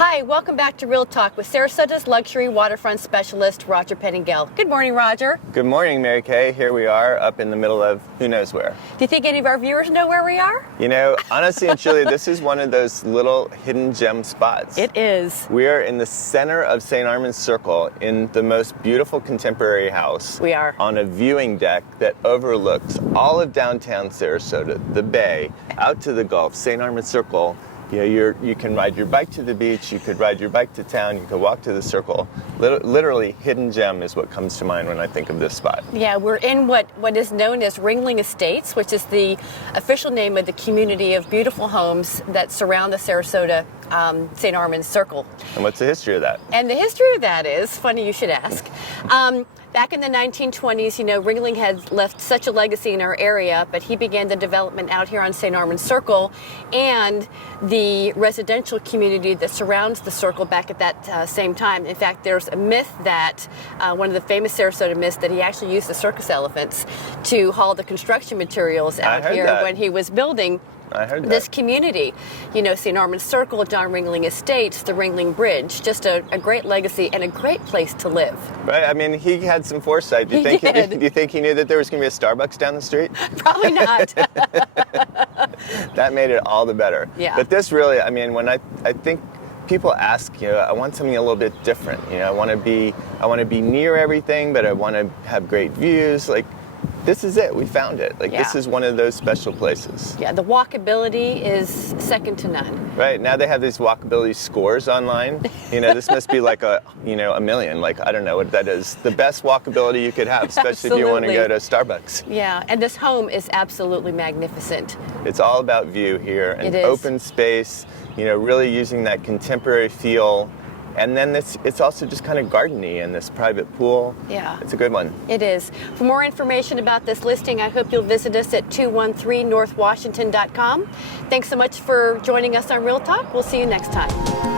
Hi, welcome back to Real Talk with Sarasota's luxury waterfront specialist, Roger Pettingell. Good morning, Roger. Good morning, Mary Kay. Here we are up in the middle of who knows where. Do you think any of our viewers know where we are? You know, honestly and truly, this is one of those little hidden gem spots. It is. We are in the center of St. Armand's Circle in the most beautiful contemporary house. We are. On a viewing deck that overlooks all of downtown Sarasota, the bay, out to the Gulf, St. Armand's Circle. You know, you can ride your bike to the beach, you could ride your bike to town, you could walk to the circle. Literally, hidden gem is what comes to mind when I think of this spot. Yeah, we're in what is known as Ringling Estates, which is the official name of the community of beautiful homes that surround the Sarasota St. Armand's Circle. And what's the history of that? And the history of that is, funny you should ask, back in the 1920s, you know, Ringling had left such a legacy in our area, but he began the development out here on St. Armand's Circle, and the residential community that surrounds the circle back at that same time. In fact, there's a myth that, one of the famous Sarasota myths, that he actually used the circus elephants to haul the construction materials out here when he was building this community. You know, St. Armand's Circle, John Ringling Estates, the Ringling Bridge, just a great legacy and a great place to live. Right, I mean, he had some foresight. Do you think he knew that there was going to be a Starbucks down the street? Probably not. That made it all the better. Yeah. But this really, I mean, when I think people ask, you know, I want something a little bit different. You know, I want to be near everything, but I want to have great views. Like, this is it. We found it. Like, this is one of those special places. Yeah, the walkability is second to none. Right. Now they have these walkability scores online. You know, this must be like a million. Like, I don't know what that is. The best walkability you could have, especially if you want to go to Starbucks. Yeah, and this home is absolutely magnificent. It's all about view here and open space, you know, really using that contemporary feel. And then it's also just kind of gardeny and this private pool. Yeah. It's a good one. It is. For more information about this listing, I hope you'll visit us at 213northwashington.com. Thanks so much for joining us on Real Talk. We'll see you next time.